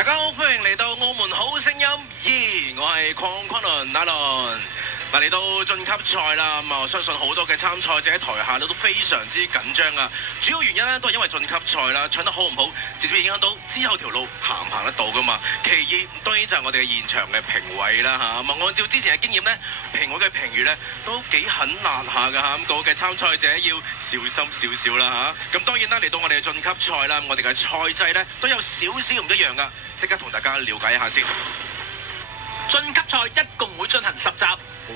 大家好，歡迎嚟到澳門好聲音2，我係鄺昆侖阿倫。嚟到晉級賽啦，我相信好多嘅參賽者喺台下都非常之緊張啊！主要原因咧都係因為晉級賽啦，唱得好唔好，直接影響到之後條路行唔行得到噶嘛。其二當然就係我哋嘅現場嘅評委啦嚇，按照之前嘅經驗呢，評委嘅評語呢都幾狠辣下噶嚇，各位嘅參賽者要小心少少啦嚇。咁當然啦，嚟到我哋嘅晉級賽啦，我哋嘅賽制呢都有少少唔一樣噶，即刻同大家了解一下先。晉級賽一共會進行10集，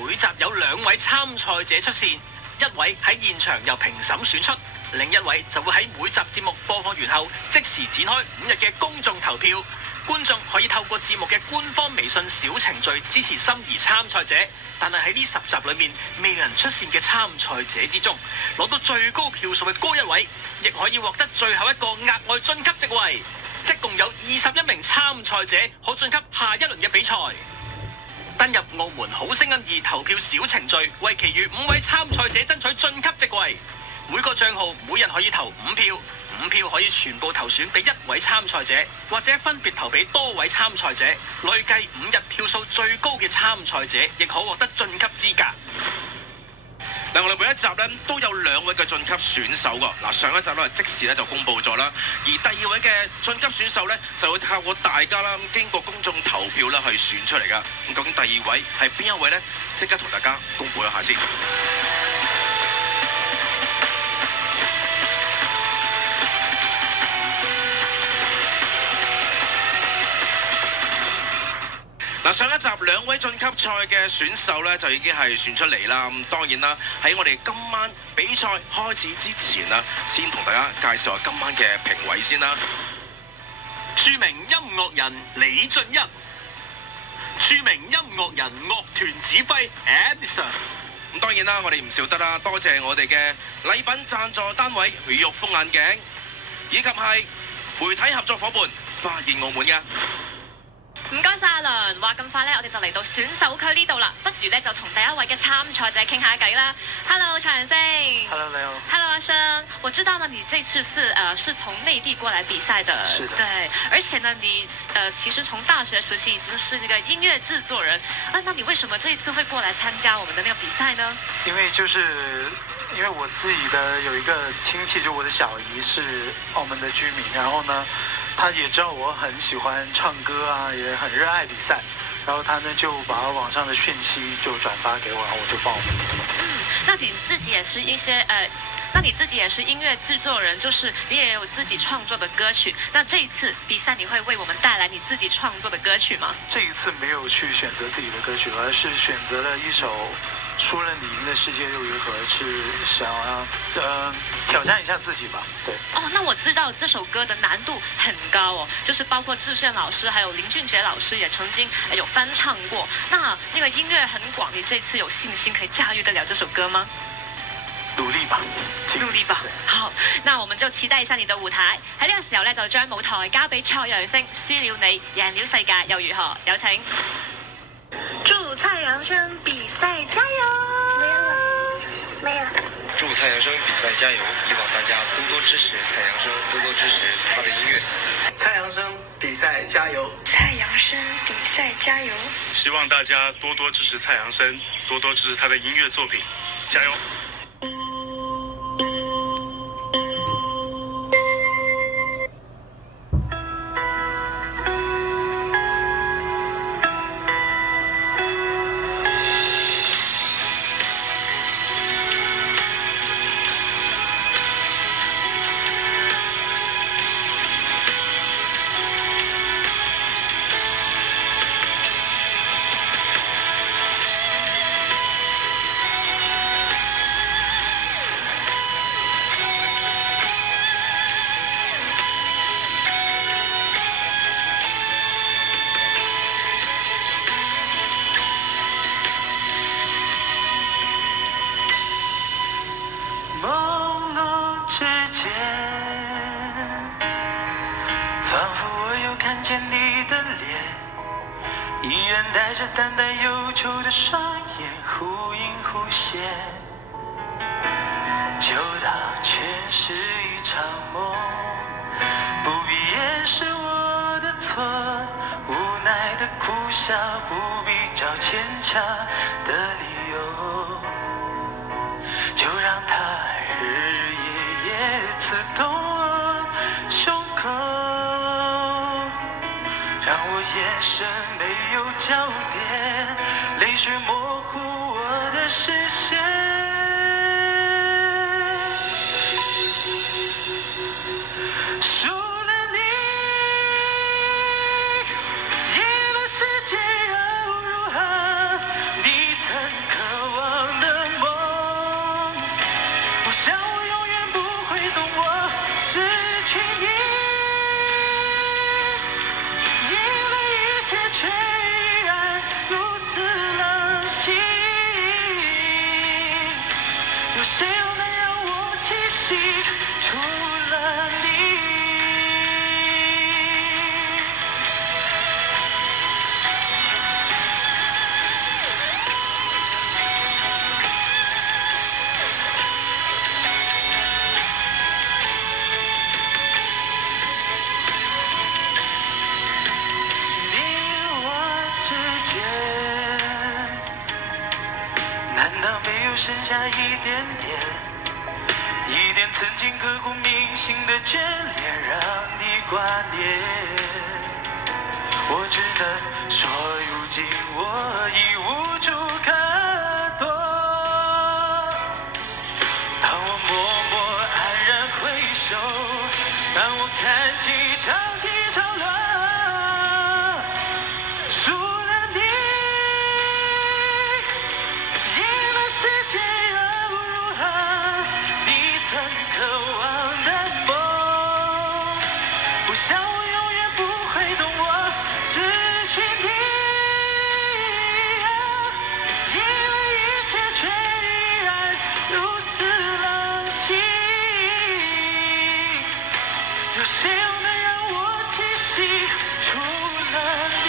每集有2位參賽者出線，一位喺現場由評審選出，另一位就會喺每集節目播放完後即時展開5日嘅公眾投票。觀眾可以透過節目嘅官方微信小程序支持心儀參賽者，但係喺呢10集裏面未能出線嘅參賽者之中，攞到最高票數嘅嗰一位，亦可以獲得最後一個額外晉級席位。即共有21名參賽者可晉級下一輪嘅比賽。登入澳門好聲音2投票小程序，為其餘5位參賽者爭取晉級席位。每個帳號每人可以投5票，5票可以全部投選俾1位參賽者，或者分別投俾多位參賽者。累計5日票數最高嘅參賽者，亦可獲得晉級資格。嗱，我哋每一集咧都有2位嘅晉級選手㗎。嗱，上一集咧即時咧就公佈咗啦，而第2位嘅晉級選手咧就會靠過大家啦，經過公眾投票啦去選出嚟㗎。咁究竟第2位係邊一位呢？即刻同大家公佈一下先。嗱，上一集2位晉級賽嘅選手咧就已經係選出嚟啦。咁當然啦，喺我哋今晚比賽開始之前啦，先同大家介紹下今晚嘅評委先啦。著名音樂人李俊一，著名音樂人樂團指揮 Edison。咁當然啦，我哋唔少得啦，多謝我哋嘅禮品贊助單位玉豐眼鏡，以及係媒體合作伙伴發現澳門嘅。唔該晒阿倫，話咁快呢，我哋就嚟到選手區呢度啦，不如呢，就同第1位嘅參賽者傾下偈啦。Hello， 蔡陽星。Hello， 你好。Hello， 阿生，我知道呢，你這次是從內地過來比賽的。是的。對，而且呢，你其實從大學時期已經是那個音樂製作人，那你為什麼這一次會過來參加我們的那個比賽呢？因為我自己的有一個親戚，就我的小姨是澳門的居民，然後呢，他也知道我很喜歡唱歌啊，也很熱愛比賽，然後他呢就把網上的訊息就轉發給我，然後我就報名。那你自己也是那你自己也是音樂製作人，就是你也有自己創作的歌曲。那這一次比賽，你會為我們帶來你自己創作的歌曲嗎？這一次沒有去選擇自己的歌曲，而是選擇了一首輸了你贏的世界又如何，是想要挑戰一下自己吧。對。哦，那我知道這首歌的難度很高哦，就是包括志炫老師還有林俊傑老師也曾經有翻唱過。那個音樂很廣，你這次有信心可以駕馭得了這首歌嗎？努力吧，努力吧。好，那我們就期待一下你的舞台。喺呢個時候呢，就將舞台交俾蔡陽星，輸了你，贏了世界又如何？有請。祝蔡陽生比賽加油！沒有。祝蔡陽生比賽加油！希望大家多多支持蔡陽生，多多支持他的音樂。蔡陽生比賽加油！蔡陽生比賽加油！希望大家多多支持蔡陽生，多多支持他的音樂作品，加油！依然带着淡淡忧愁的双眼，忽隐忽现，就当全是一场梦，不必掩饰我的错。下不必找牵强的理由，就让它日日夜夜刺痛我胸口，让我眼神没有焦点，泪水模糊我的视线。输了你，赢了世界又如何？你曾渴望的梦，我想我永远不会懂我失去你，赢了一切却依然如此冷清。有谁又能让我栖息？除了你。你我之间，难道没有剩下一点点？一点曾经刻骨铭心的眷恋，让你挂念。我只能说，如今我已无处可躲。当我默默黯然回首，当我看起潮起潮落，输了你，赢了世界又如何？你曾渴望的梦，我想我永远不会懂我失去你，赢了一切却依然如此冷清。有谁又能让我栖息？除了你。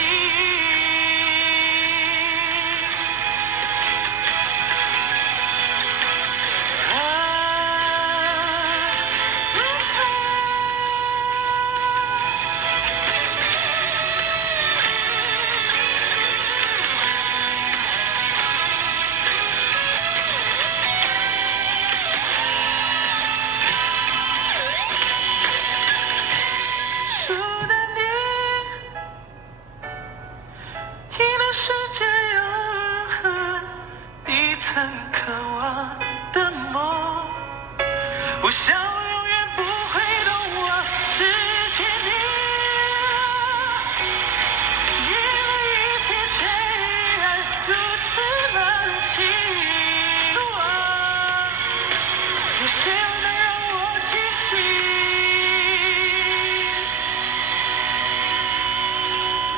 输了你，赢了世界又如何？你曾渴望的梦，我想我永远不会懂我失去你，赢了一切却依然如此冷清。有谁又能让我栖息？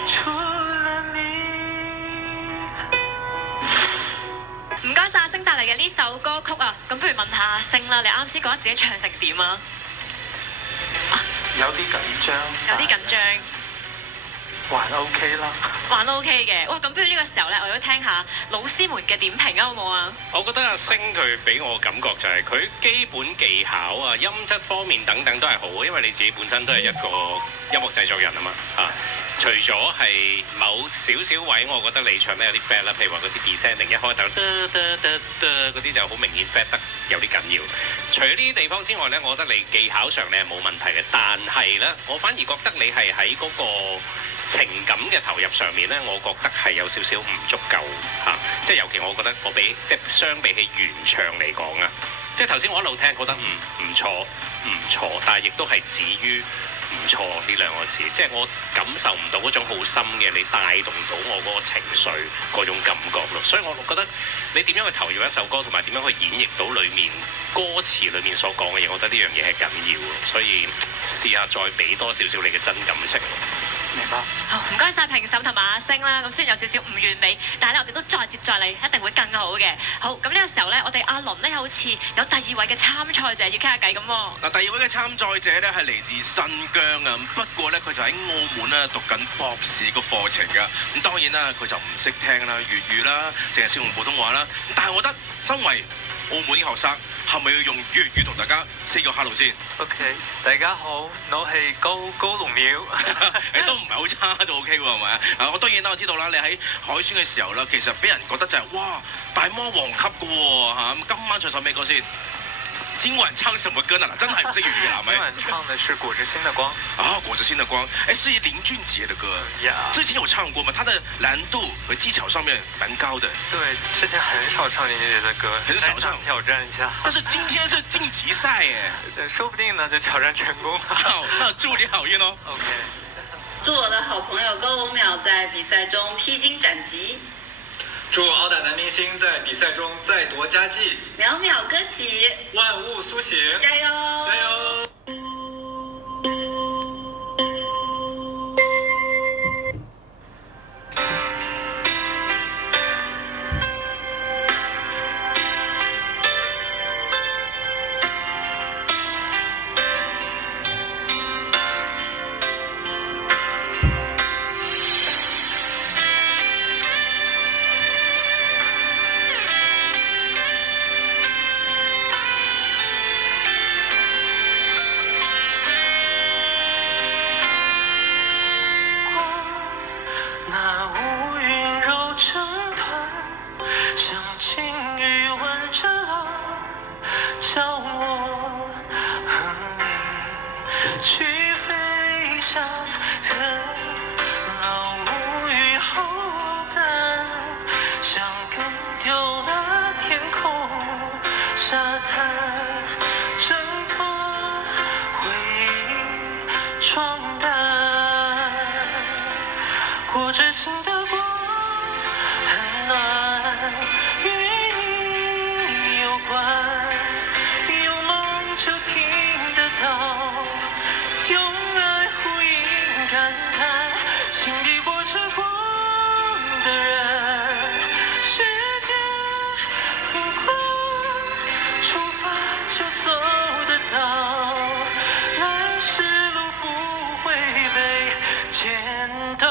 除了你。唔該晒阿星帶嚟嘅呢首歌曲啊，咁不如問下阿星啦，你啱先覺得自己唱成點啊？有啲緊張，有啲緊張，還 OK 啦。還 OK 嘅。哇，咁不如呢個時候咧，我要聽下老師們嘅點評啊，好冇啊？我覺得阿星佢俾我感覺就係佢基本技巧啊、音質方面等等都係好，因為你自己本身都係一個音樂製作人啊嘛嚇。除咗係某少少位，我覺得你唱得有啲 fat 啦，譬如話嗰啲 descending 一開頭嗰啲就好明顯 fat 得有啲緊要。除咗呢啲地方之外呢，我覺得你技巧上你係冇問題嘅，但係呢，我反而覺得你係喺嗰個情感嘅投入上面呢，我覺得係有少少唔足夠嚇。即係尤其我覺得我即係相比起原唱嚟講啊，即係頭先我一路聽覺得唔錯，但係亦都係止於唔錯呢兩個字，即係我感受唔到嗰種好深嘅你帶動到我嗰個情緒嗰種感覺咯，所以我覺得你點樣去投入一首歌，同埋點樣去演繹到裡面歌詞裡面所講嘅嘢，我覺得呢樣嘢係緊要咯，所以試下再俾多少少你嘅真感情。明白。好，唔該晒評審同埋阿星啦。咁雖然有少少唔完美，但係咧我哋都再接再厲，一定會更好嘅。好，咁呢個時候咧，我哋阿倫咧好似有第二位嘅參賽者要傾下偈咁喎。嗱，第二位嘅參賽者咧係嚟自新疆啊，不過咧佢就喺澳門咧讀緊博士個課程㗎。咁當然啦，佢就唔識聽啦粵語啦，淨係識用普通話啦。但係我覺得身為澳門嘅學生，係咪要用粵語同大家 say 個 hello 先？ OK，大家好，我係高龍廟。你都唔係好差就 OK 喎，係咪啊？我當然啦，我知道啦，你喺海選嘅時候啦，其實俾人覺得就係、哇大魔王級嘅喎嚇。咁今晚唱首咩歌先？今晚唱什麼歌呢？真係唔識粵語啦，係咪？今晚唱的是裹着心的光。啊，裹着心的光，誒，是林俊傑的歌。之前有唱過嘛？他的難度和技巧上面蠻高的。對，之前很少唱林俊傑的歌，很少唱，挑戰一下。但是今天是晉級賽耶，對，說不定呢就挑戰成功。好，那祝你好運哦。OK。祝我的好朋友高龍淼在比賽中披荊斬棘。祝敖打男明星在比賽中再奪佳績，淼淼歌起，萬物蘇醒，加油！加油！裹着心的光很暖，与你有关，有梦就听得到，用爱呼应感叹，心底裹着光的人，世界很宽，出发就走得到，来时路不会被剪断。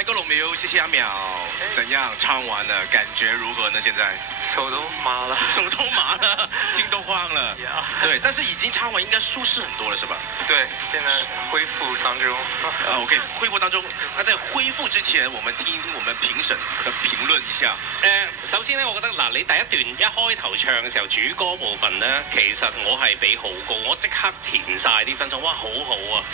再各6秒，71秒，怎样？唱完了，感觉如何呢？现在手都麻了，手都麻了，心都慌了。对，但是已经唱完，应该舒适很多了，是吧？对，现在恢复當中。OK， 恢復當中。那在恢復之前，我們聽聽我們評審嘅評論一下。首先咧，我覺得嗱，你第一段一開頭唱嘅時候，主歌部分咧，其實我係俾好高，我即刻填晒啲分數，哇，好好啊！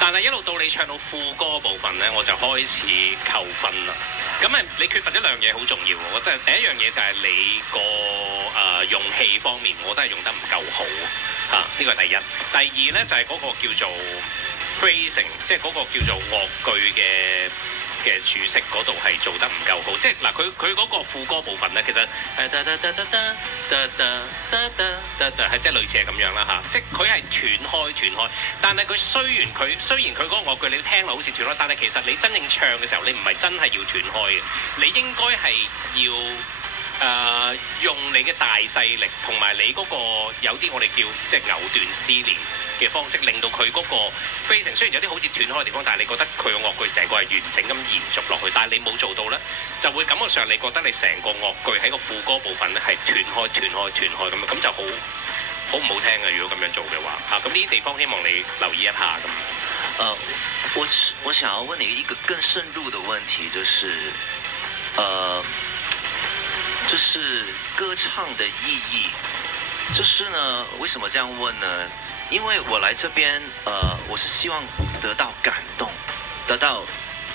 但係一路到你唱到副歌部分咧，我就開始扣分啦。咁你缺乏一樣嘢好重要，我覺得第一樣嘢就係你個用氣方面，我覺得係用得唔夠好嚇，呢個係第一。第二咧就係嗰個叫做 phrasing， 即係嗰個叫做樂句嘅注釋嗰度係做得唔夠好，即係嗱佢嗰個副歌部分咧，其實係即係類似係咁樣啦嚇，即係佢係斷開，但係佢雖然佢嗰個樂句你聽落好似斷開，但係其實你真正唱嘅時候，你唔係真係要斷開嘅，你應該係要用你嘅大勢力同埋你嗰個有啲我哋叫即係藕斷絲連嘅方式，令到佢嗰個 phrasing 雖然有啲好似斷開嘅地方，但係你覺得佢個樂句成個係完整咁延續落去，但係你冇做到咧，就會感覺上你覺得你成個樂句喺個副歌部分咧係斷開咁樣，咁就好唔好聽嘅。如果咁樣做嘅話，咁呢啲地方希望你留意一下咁。我想要問你一個更深入的問題，就是歌唱的意義。就是呢，為什麼這樣問呢？因為我來這邊，我是希望得到感動，得到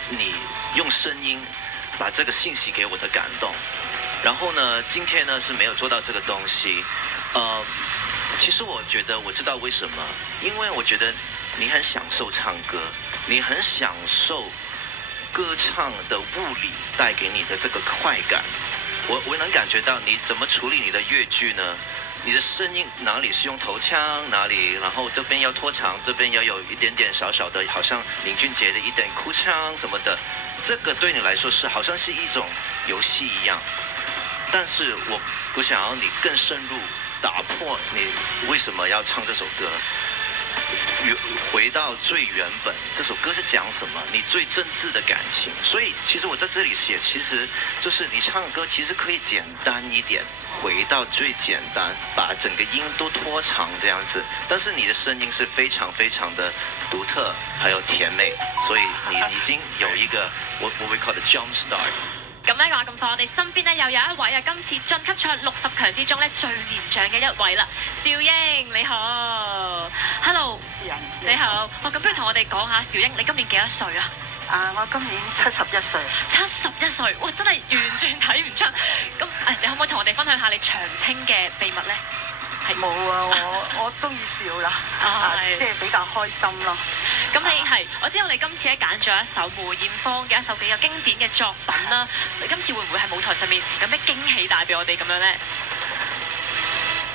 你用聲音把這個信息給我的感動。然後呢，今天呢是沒有做到這個東西。其實我覺得我知道為什麼，因為我覺得你很享受唱歌，你很享受歌唱的物理帶給你的這個快感。我能感覺到你怎麼處理你的樂句呢？你的聲音哪裡是用頭腔，哪裡，然後這邊要拖長，這邊要有一點點小小的，好像林俊傑的一點哭腔什麼的，這個對你來說是好像是一種遊戲一樣。但是我想要你更深入打破你為什麼要唱這首歌，回到最原本，這首歌是講什麼？你最真摯的感情。所以其實我在這裡寫，其實就是你唱歌其實可以簡單一點，回到最簡單，把整個音都拖長這樣子。但是你的聲音是非常非常的獨特，還有甜美，所以你已經有一個我會 call the jump start。咁咧話咁快，我哋身邊咧又有一位啊，今次晉級賽60強之中咧最年長嘅一位啦，邵英你好 ，Hello， 你好，咁不如同我哋講下，邵英你今年幾多歲啊？我今年71歲。71歲，哇，真係完全睇唔出。咁你可唔可以同我哋分享下你長青嘅秘密咧？冇啊，我中意笑啦，即係比較開心咯。咁我知道你今次咧揀咗一首梅艷芳嘅一首比較經典嘅作品啦。你今次會唔會喺舞台上面有咩驚喜帶俾我哋咁樣咧？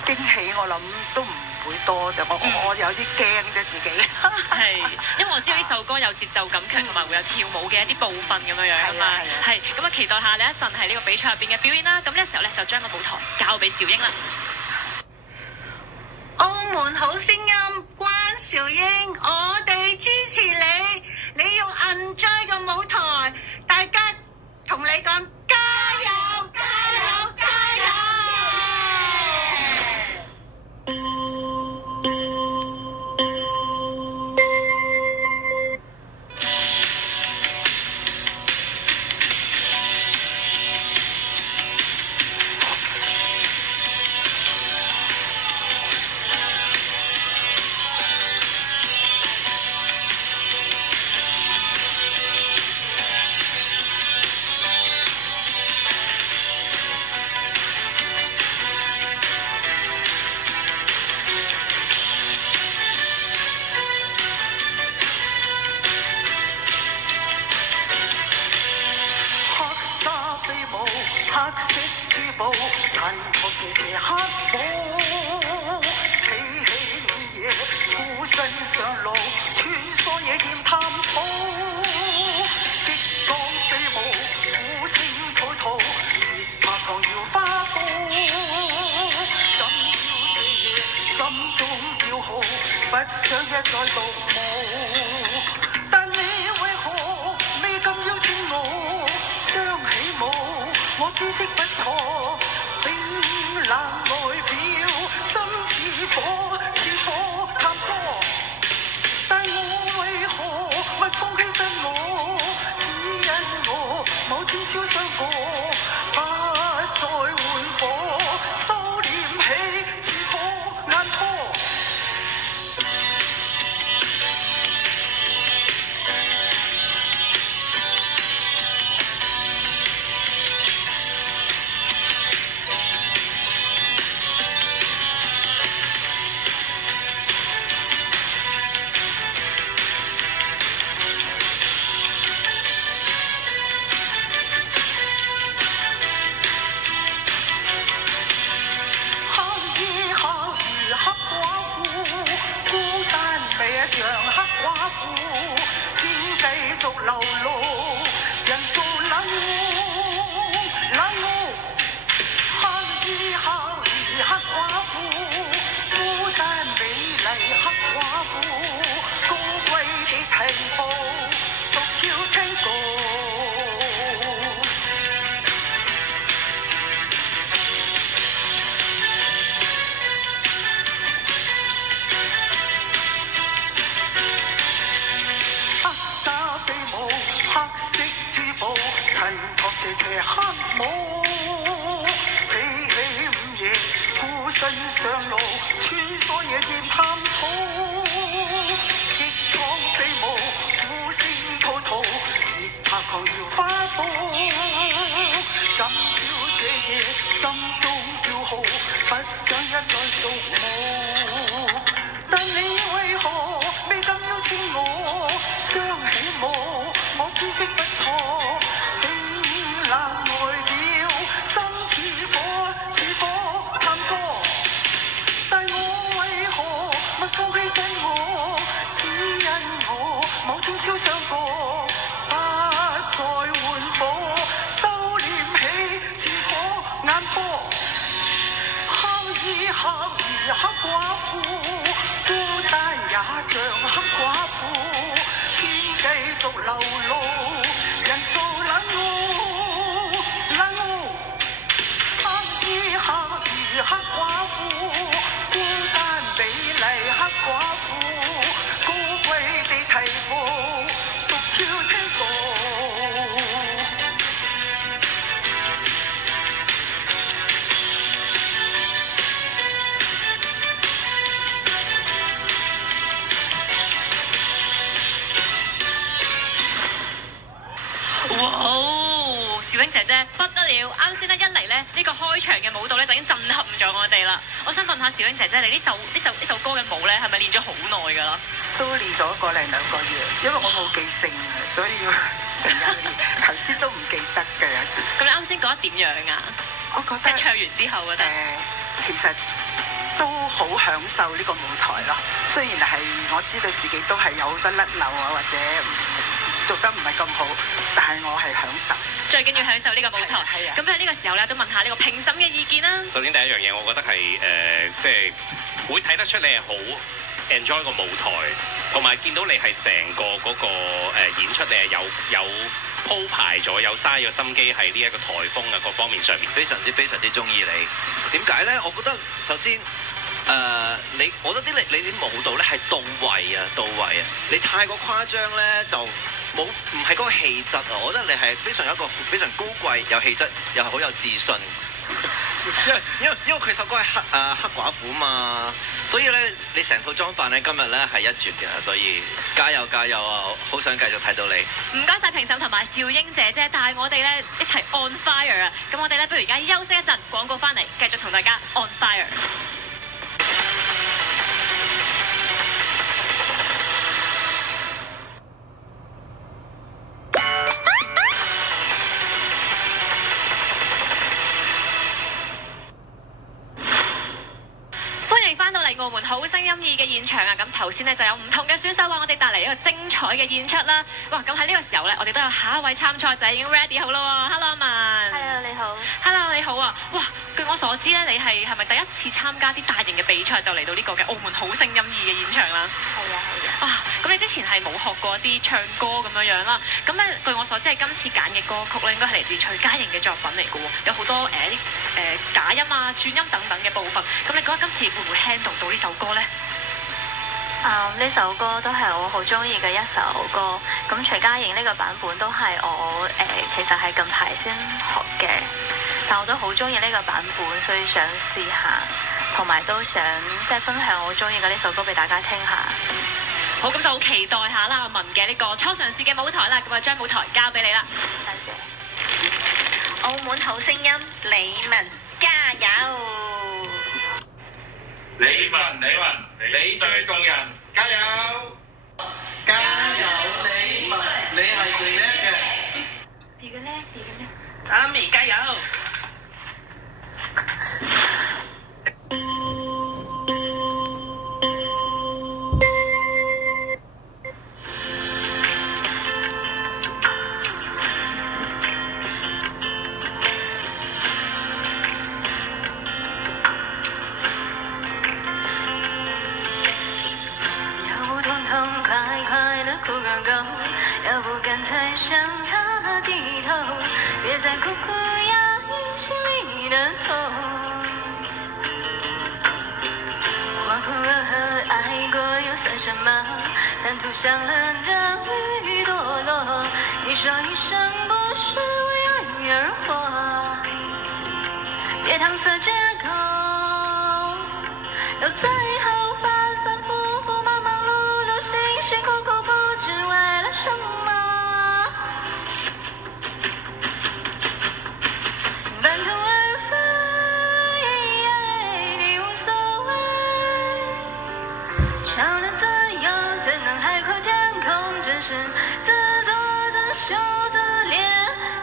驚喜我諗都唔會多，我有啲驚啫自己。係，因為我知道呢首歌有節奏感強，同埋會有跳舞嘅一啲部分咁樣啊嘛。係，咁啊期待下你一陣喺呢個比賽入邊嘅表演啦。咁呢個時候咧就將個舞台交俾邵英啦。澳門好聲音，關韶英，我哋支持你，你要 enjoy 個舞台，大家同你講加油，加油，加油！想一再獨舞，但你為何未敢邀請我知識不錯，冰冷外表，心似火，似火探多。但我為何不放棄真我？只因我某天燒傷過，不再換火，收斂起似火眼波。呢個開場嘅舞蹈咧就已經震撼咗我哋啦！我想問下小英姐姐，你呢首歌嘅舞咧係咪練咗好耐㗎啦？都練咗個零兩個月，因為我冇記性啊，所以要成日練。頭先都唔記得嘅。咁你啱先覺得點樣啊？我覺得即係唱完之後覺得其實都好享受呢個舞台咯。雖然係我知道自己都係有好多甩漏啊，或者做得唔係咁好，但係我係享受。最緊要享受呢個舞台。咁喺呢個時候咧，都問下呢個評審嘅意見啦。首先第一樣嘢，我覺得係即係會睇得出你係好 enjoy 個舞台，同埋見到你係成個嗰個演出，你係有鋪排咗，有嘥咗心機喺呢一個颱風啊各方面上面，非常之中意你。點解咧？我覺得首先我覺得你啲舞蹈咧係到位啊！你太過誇張咧就唔係嗰個氣質啊！我覺得你係一個非常高貴、有氣質，又係好有自信。因為佢首歌係黑寡婦嘛，所以咧你成套裝扮咧今日咧係一絕嘅，所以加油啊！好想繼續睇到你。唔該晒評審同埋兆英姐姐帶我哋咧一齊 on fire 啊！咁我哋咧不如而家休息一陣，廣告翻嚟繼續同大家 on fire。澳門好聲音2嘅現場啊！咁頭先呢就有唔同嘅選手為我哋帶嚟一個精彩嘅演出啦。哇！咁喺呢個時候呢，我哋都有下一位參賽者已經 ready 好啦喎。Hello 阿文。Hello 你好。Hello 你好啊！哇，據我所知咧，你係咪第一次參加啲大型嘅比賽就嚟到呢個嘅澳門好聲音2嘅演唱啦？係啊係啊。啊，咁你之前係冇學過啲唱歌咁樣樣啦。咁咧據我所知係今次揀嘅歌曲咧，應該係嚟自徐佳瑩嘅作品嚟嘅喎，有好多假音啊、轉音等等嘅部分。咁你覺得今次會唔會 handle 到呢首歌咧？呢首歌都係我好中意嘅一首歌，咁徐佳瑩呢個版本都係我其實係近排先學嘅，但我都好中意呢個版本，所以想試下，同埋都想即係分享我中意嘅呢首歌俾大家聽下。好，咁就好期待下啦，阿文嘅呢個初嘗試嘅舞台啦，咁啊將舞台交俾你啦。澳門好聲音，李文加油！李文，你最動人，加油！加油，李文，你係最叻嘅。你嘅叻，阿咪加油！要不干脆向他低頭，別再苦苦壓抑心裡的痛。恍惚噩合愛過又算什麼？貪圖享樂的雨墮落，你說一生不是為愛而活，別搪塞借口，到最後反反复复忙忙碌碌辛辛苦苦不知為了什麼，半途而廢，你無所謂，笑得自由怎能海闊天空，真是自作自受自憐，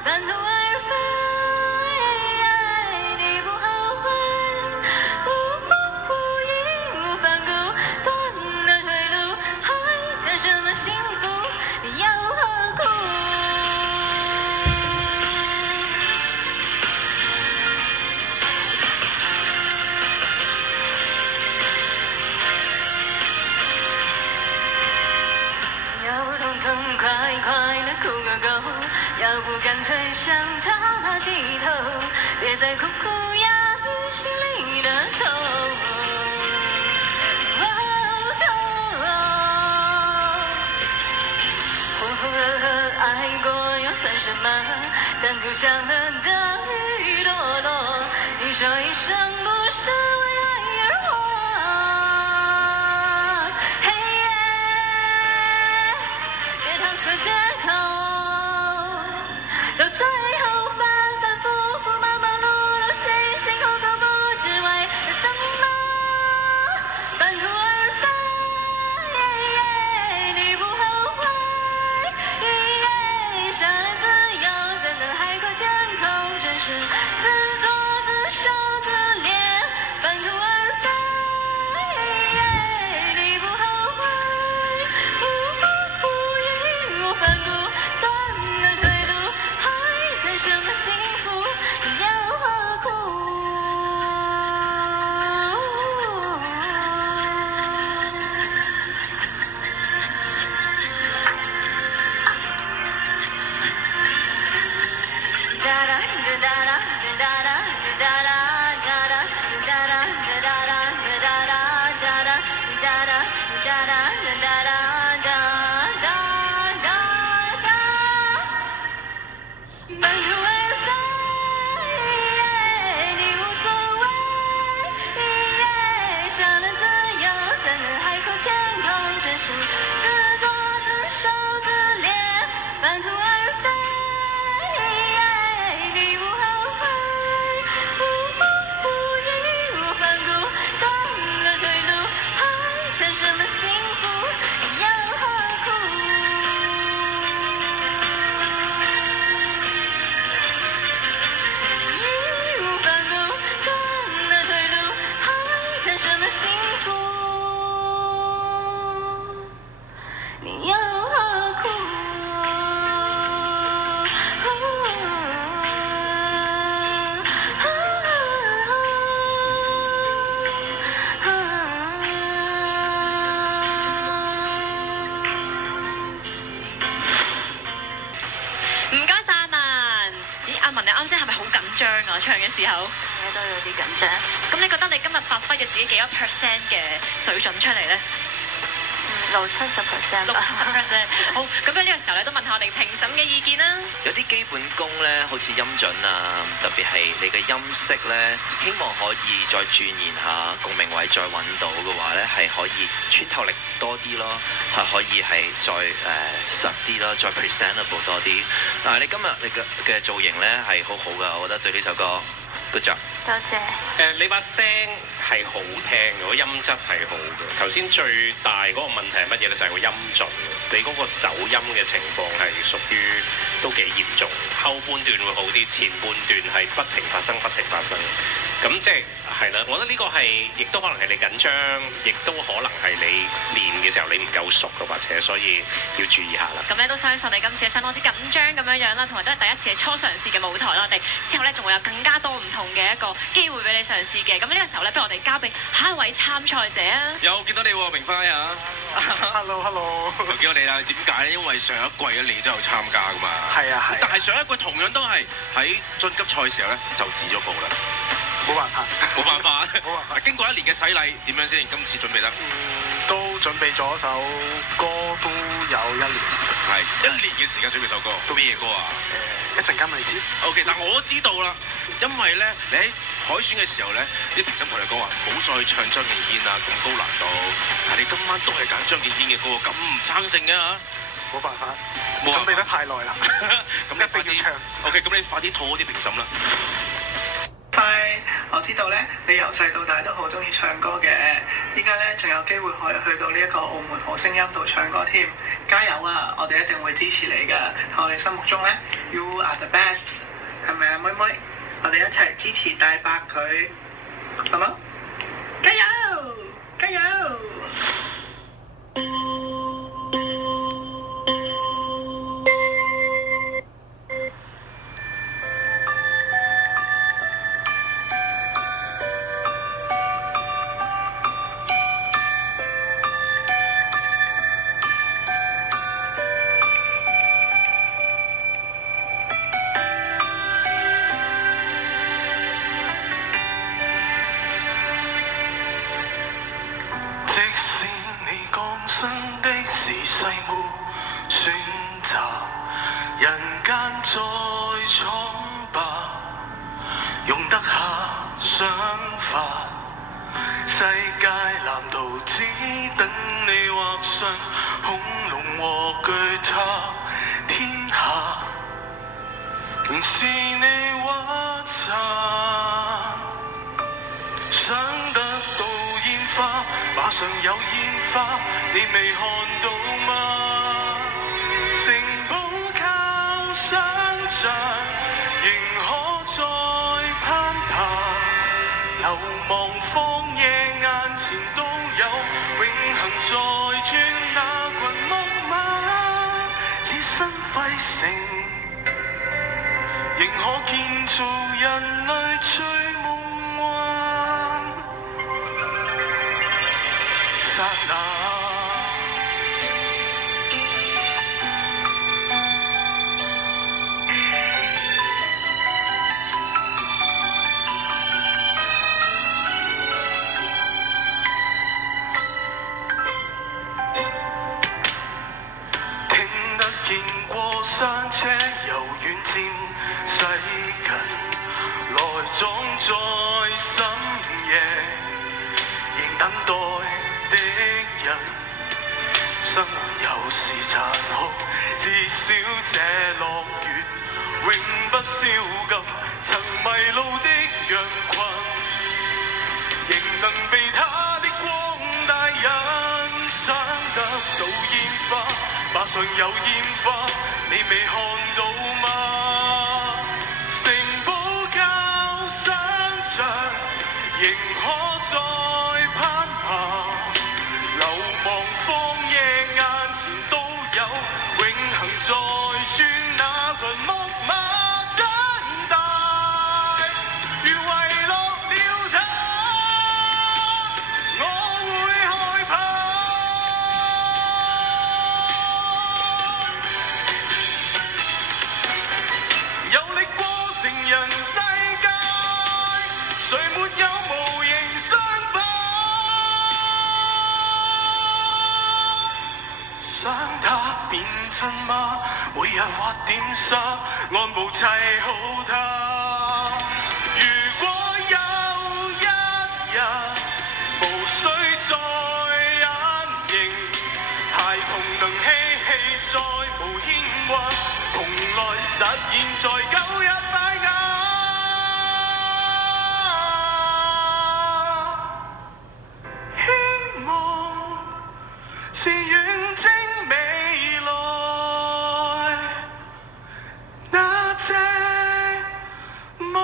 半途而廢，你不後悔，無義無反顧，斷了退路，還談什麼幸福，你要何苦？要不痛痛快快的哭個夠，要不乾脆向他低頭，別再苦苦壓抑心裡的痛。恍惚噩合愛過又算什麼？貪圖享樂的雨墮落，你說一生不是為愛而活，嘿耶，別搪塞借口，到最後反反复复忙忙碌碌辛辛苦苦不知為了什麼，半途而廢，你不後悔，笑人自由怎能海闊天空，真是自作自受自憐，半途而廢，你不後悔，無義無反顧，斷了退路，還談什麼幸福，要何苦？哒啦哒啦哒啦哒啦哒啦哒啦哒啦哒啦哒啦哒啦哒啦哒啦哒哒哒哒，半途而廢，你無所謂，笑得自由怎能海闊天空，真是自作自受自憐，半途而廢，你不後悔，無義無反顧，斷了退路，還談什麼幸福，要何苦？義無反顧，斷了退路，還談什麼幸福？你要何苦？啊張啊？唱嘅時候都有啲緊張。咁你覺得你今日發揮咗自己幾多 percent 嘅水準出嚟咧？60-70%。60%。好，咁喺呢個時候咧，都問下我哋評審嘅意見啦。有啲基本功咧，好似音準啊，特別係你嘅音色咧，希望可以再鑽研下共鳴位，再揾到嘅話咧，係可以穿透力多啲咯，係可以係再實啲咯，再 presentable 多啲。但係你今日你嘅造型咧係好好噶，我覺得對呢首歌 good job。多謝。你把聲係好聽嘅，個音質係好嘅。頭先最大嗰個問題係乜嘢咧？就係個音準。你嗰個走音嘅情況係屬於都幾嚴重。後半段會好啲，前半段係不停發生，不停發生。咁即係啦，我覺得呢個係亦都可能係你緊張，亦都可能係你練嘅時候你唔夠熟嘅，或者所以要注意下啦。咁咧都相信你今次係相當之緊張咁樣樣啦，同埋都係第一次係初嘗試嘅舞台啦。我哋之後咧仲會有更加多唔同嘅一個機會俾你嘗試嘅。咁呢個時候咧，不如我哋交俾下一位參賽者啊！有見到你喎，明輝啊 ！Hello，又見到你啦。點解咧？因為上一季咧你都有參加噶嘛。係啊係。但係上一季同樣都係喺晉級賽時候咧就止咗步啦。冇辦法，冇辦法。經過1年嘅洗禮，點樣先？今次準備得？都準備咗首歌都有1年。係1年嘅時間準備首歌，咩歌啊？一陣間咪知。OK， 但我知道啦，因為咧你喺海選嘅時候咧，啲評審同你講話唔好再唱張敬軒啊，咁高難度。但你今晚都係揀張敬軒嘅歌，咁唔生性嘅嚇。冇辦法，準備得太耐啦。咁你快啲唱。OK， 咁你快啲討好啲評審啦。我知道咧，你由細到大都好中意唱歌嘅，依家咧仲有機會可以去到呢一個澳門好聲音度唱歌添，加油啊！我哋一定會支持你㗎，喺我哋心目中咧 ，You are the best， 係咪啊，妹妹？我哋一齊支持大伯佢，好冇？加油！加油！想他變真嗎？每日畫點沙，按部砌好他。如果有一日無需再隱形，孩童能嬉戲再無牽掛，蓬萊實現在舊日大雅。希望是遠征未來那隻木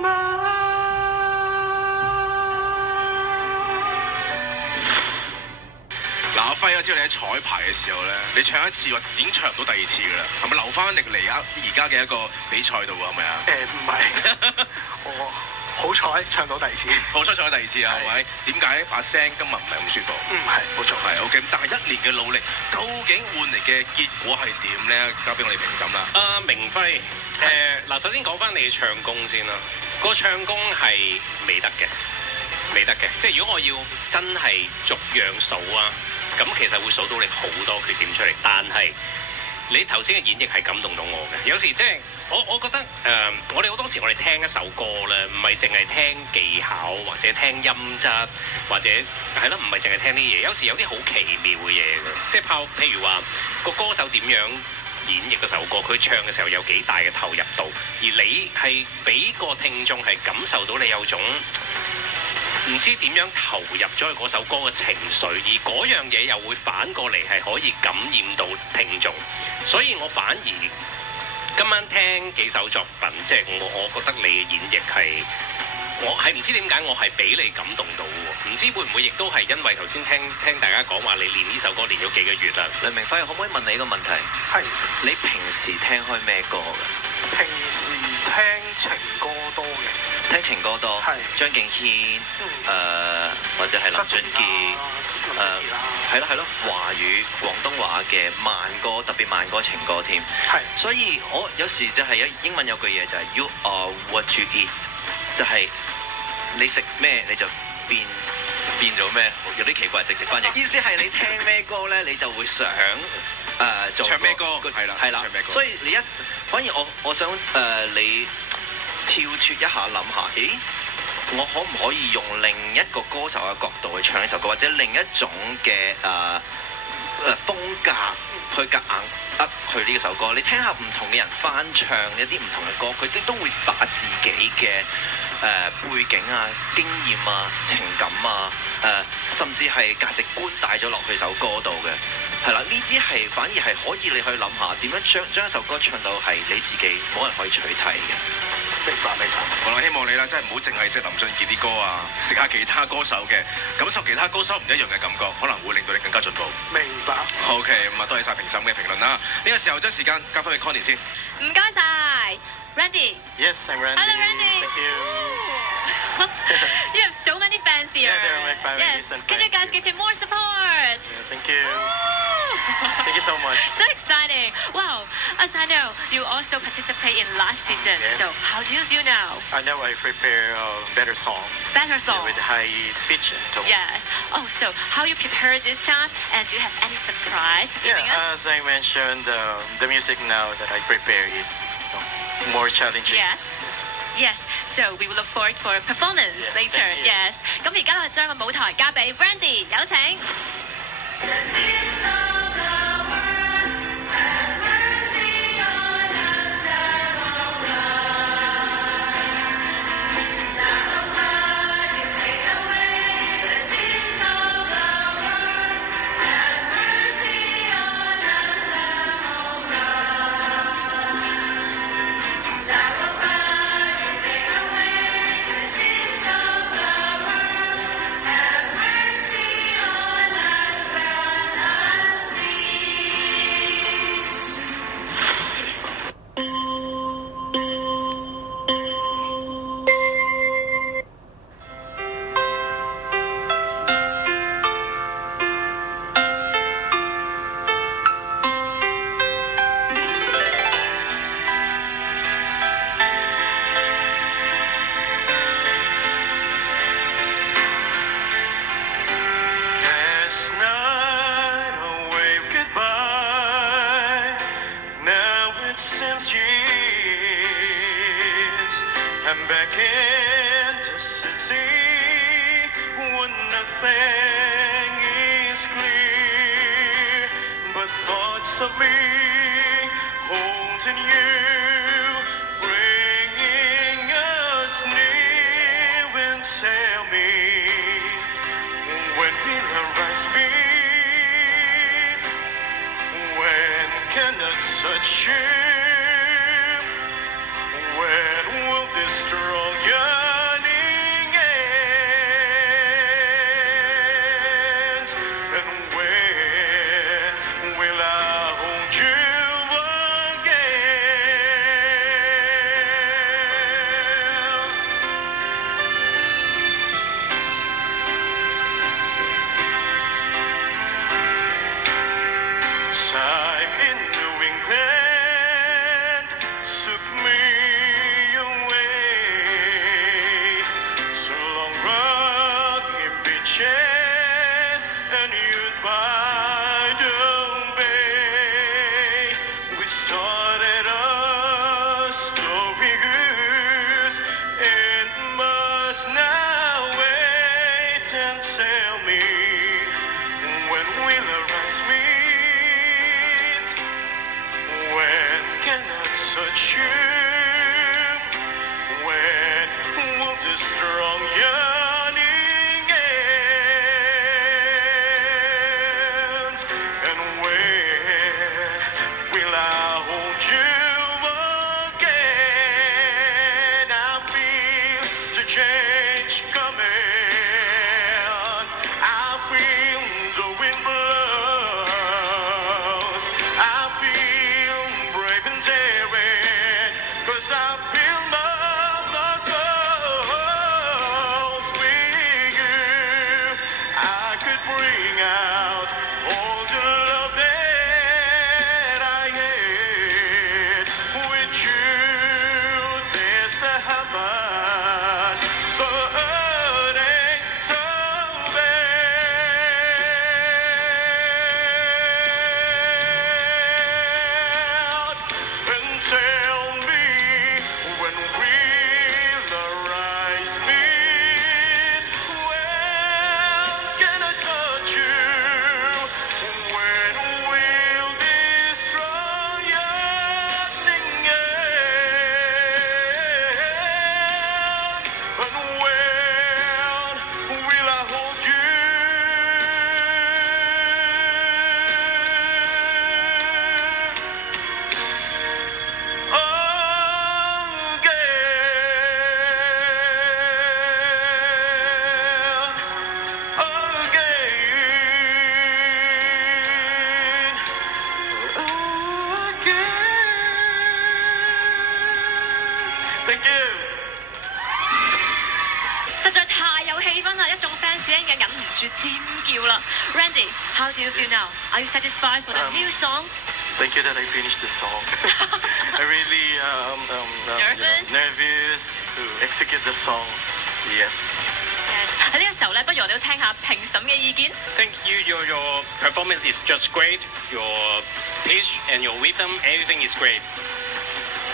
馬。嗱，阿輝啊，知道你喺彩排嘅時候咧，你唱一次或已經唱唔到第二次噶啦，係咪留翻力嚟而家嘅一個比賽度啊？係咪啊？唔係，我好彩唱到第二次。好彩唱到第二次啊？係咪？點解把聲今日唔係咁舒服？係冇錯。係 OK， 但係一年嘅努力，究竟換嚟嘅結果係點咧？交俾我哋評審啦。明輝，嗱，首先講翻你嘅唱功先啦。個唱功係未得嘅，未得嘅。即係如果我要真係逐樣數啊，咁其實會數到你好多缺點出嚟。但係你頭先嘅演繹係感動到我嘅。有時即係我覺得我哋好多時我哋聽一首歌咧，唔係淨係聽技巧或者聽音質或者係咯，唔係淨係聽啲嘢。有時有啲好奇妙嘅嘢嘅，即係譬如話個歌手點樣演繹嗰首歌，佢唱嘅時候有幾大嘅投入度，而你係俾個聽眾係感受到你有種唔知點樣投入咗去嗰首歌嘅情緒，而嗰樣嘢又會反過嚟係可以感染到聽眾，所以我反而今晚聽幾首作品，即係我覺得你嘅演繹係，我係唔知點解我係俾你感動到喎，唔知會唔會亦都係因為頭先聽大家講話你練呢首歌練咗幾個月啦。梁明輝，可唔可以問你一個問題？係。你平時聽開咩歌嘅？平時聽情歌多嘅。聽情歌多。係。張敬軒，或者係林俊傑，係咯，華語、廣東話嘅慢歌，特別慢歌情歌添。係。所以我有時就係英文有句嘢就係 You are what you eat， 就係你食咩你就變咗咩，有啲奇怪直接翻譯。意思係你聽咩歌咧，你就會想做唱咩歌，係啦，唱咩歌。所以你反而我想你跳脱一下諗下，咦？我可唔可以用另一個歌手嘅角度去唱呢首歌，或者另一種嘅風格去夾硬去呢首歌？你聽下唔同嘅人翻唱一啲唔同嘅歌，佢哋都會把自己嘅背景啊、經驗啊、情感啊、甚至係價值觀帶咗落去首歌度嘅。係啦，呢啲係反而係可以你去諗下點樣將一首歌唱到係你自己冇人可以取替嘅。明白。好啦，希望你啦，真係唔好淨係識林俊傑啲歌啊，識下其他歌手嘅，感受其他歌手唔一樣嘅感覺，可能會令到你更加進步。明白。OK，咁啊，多謝晒評審嘅評論啦。呢個時候將時間交翻俾 Connie 先。唔該晒 Randy。Yes, I'm Randy. Hello, Randy. Thank you. You have so many fans here. Yeah, they're my families yes. and Can you guys friends give him more support? Yeah, thank you. Thank you so much. So exciting. Wow. As I know, you also participate in last season. Yes. So how do you feel now? I know I prepare a better song. Better song. With high pitch and tone. Yes. Oh, so how you prepare this time? And do you have any surprise Yeah, giving us? as I mentioned, the music now that I prepare is more challenging. Yes. Yes. So we will look forward for a performance later. Yes. 咁而家我將個舞台交俾 Randy， 有請。back in the city when nothing is clear but thoughts of me holding you, bringing us near. And tell me, when will our eyes meet? When can I touch you? When will this strong yearning end? And when will I hold you time in New England took me away to long rocky beaches and you'd by the bay. We started a story goose and must now wait and tell me, when will our eyes meet? When can I touch you? When will this strong yearning end? And when will I hold you again? I feel the change coming. I feel the wind blows. I feel brave and daring, 'cause I feel my goals with you. I could bring out all the love that I had with you. There's a heaven so earning, so bad. And tell me, when will our eyes meet? When can I touch you? When will this strong yearning end? And when will I hold you? Thank you. 實在太有氣氛啦！一眾 fans 已經忍唔住尖叫啦。Randy，how do you feel now? Are you satisfied for the new song? Thank you that I finished the song. I really nervous to execute the song. Yes. Yes，喺呢個時候咧，不如我哋都聽下評審嘅意見。 Thank you. Your performance is just great. Your pitch and your rhythm, everything is great.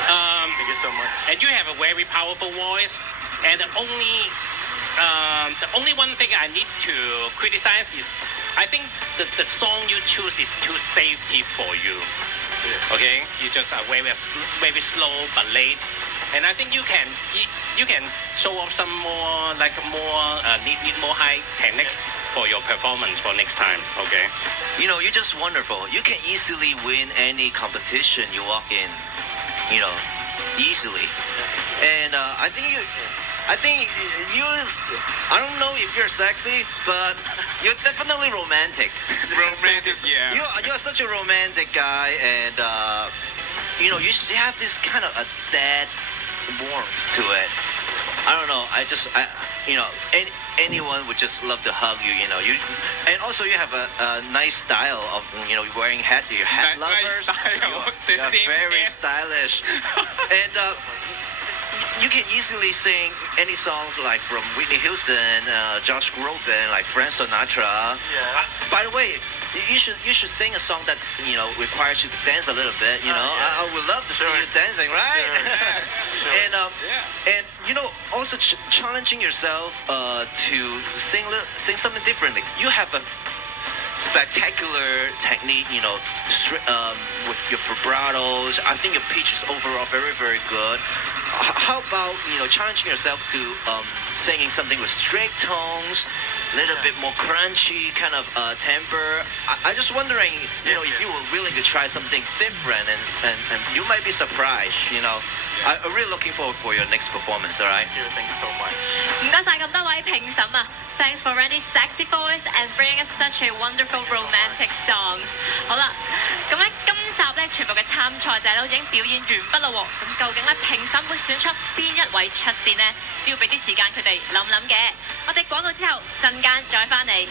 Thank you so much. And you have a very powerful voice. And the only one thing I need to criticize is, I think the song you choose is too safety for you. Okay, you just are very slow but late. And I think you can show off some more need more high techniques for your performance for next time. Okay. You know, you're just wonderful. You can easily win any competition you walk in. You know, easily. And I think you. I don't know if you're sexy, but you're definitely romantic. Romantic, yeah. You're such a romantic guy, and you know, you have this kind of a dead warmth to it. I don't know. Anyone would just love to hug you. You know, and also you have a nice style of wearing hat. Your hat lovers. You're very stylish, and. You can easily sing any songs like from Whitney Houston, Josh Groban, like Frank Sinatra. Yeah. By the way, you should sing a song that requires you to dance a little bit. I would love to see you dancing, right? And also challenging yourself to sing something differently. You have a spectacular technique, with your vibratos. I think your pitch is overall very, very good. How about challenging yourself to singing something with straight tones, a little bit more crunchy kind of timbre? I just wondering, if you were willing to try something different, and you might be surprised. I'm really looking forward for your next performance. All right? Thank you so much. 唔該晒咁多位評審啊 ！Thanks for Randy's sexy voice and bringing us such a wonderful romantic songs。好啦，咁咧今集咧全部嘅參賽者都已經表演完畢啦喎。咁究竟咧評審會選出邊一位出線呢？都要俾啲時間佢哋諗諗嘅。我哋廣告之後陣間再翻嚟。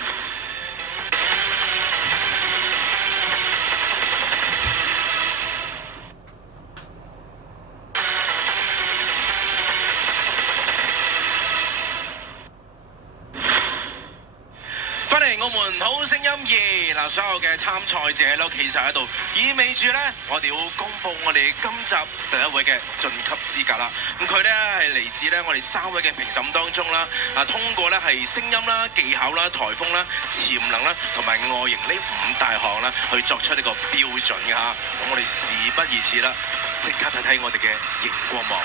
翻嚟澳門好聲音2嗱，所有嘅參賽者都企晒喺度，意味住咧，我哋要公佈我哋今集第一位嘅晉級資格啦。咁佢咧係嚟自咧我哋3位嘅評審當中啦，通過咧係聲音啦、技巧啦、台風啦、潛能啦同埋外形呢5大項啦，去作出呢個標準嘅嚇。咁我哋事不宜遲啦，即刻睇睇我哋嘅熒光幕。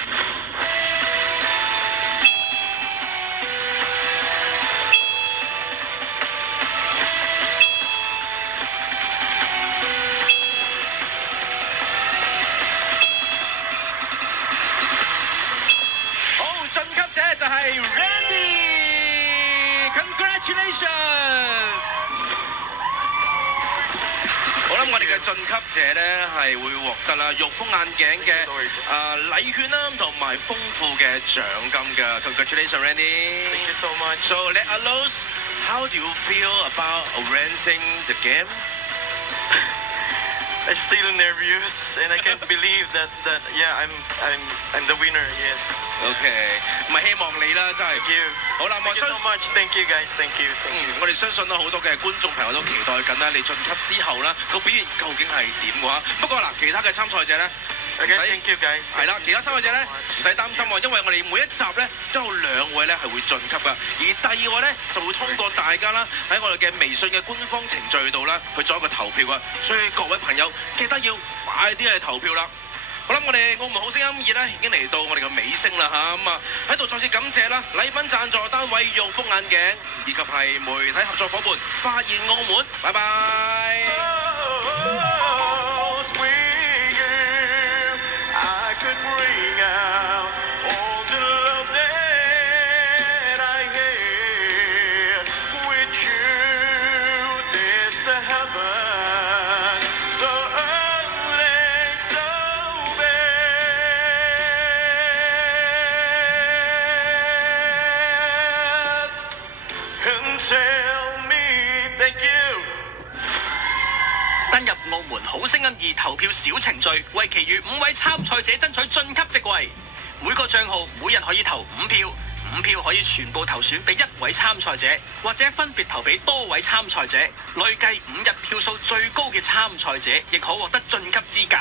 就係 Randy，congratulations！ 好啦，我哋嘅晉級者咧係會獲得啦玉峰眼鏡嘅禮券啦，同埋豐富嘅獎金嘅。Congratulations, Randy! Thank you so much. So let us know how do you feel about advancing the game? I'm still nervous, and I can't believe that I'm the winner. Yes. OK， 咁啊希望你啦，真係。Thank you. 好啦， Thank you so much. Thank you guys. Thank you. 我哋相信啦，好多嘅觀眾朋友都期待緊啦，你晉級之後啦，個表現究竟係點嘅話。不過嗱，其他嘅參賽者咧。Thank you guys. 係啦，其他參賽者咧唔使擔心喎，因為我哋每一集咧都有2位咧係會晉級㗎，而第2位咧就會通過大家啦喺我哋嘅微信嘅官方程序度啦去做一個投票啊，所以各位朋友記得要快啲去投票啦。好啦，我哋澳門好聲音2咧已經嚟到我哋嘅尾聲啦嚇，咁啊喺度再次感謝啦禮品贊助單位玉峰眼鏡以及係媒體合作伙伴發現澳門，拜拜。Could bring out all the love that I had with you. There's a heaven so early, so bad. And tell me thank you. 登入澳門好聲音2投票小程序，為其餘5位參賽者爭取晉級席位。每個帳號每人可以投5票，5票可以全部投選俾1位參賽者，或者分別投俾多位參賽者。累計5日票數最高嘅參賽者，亦可獲得晉級資格。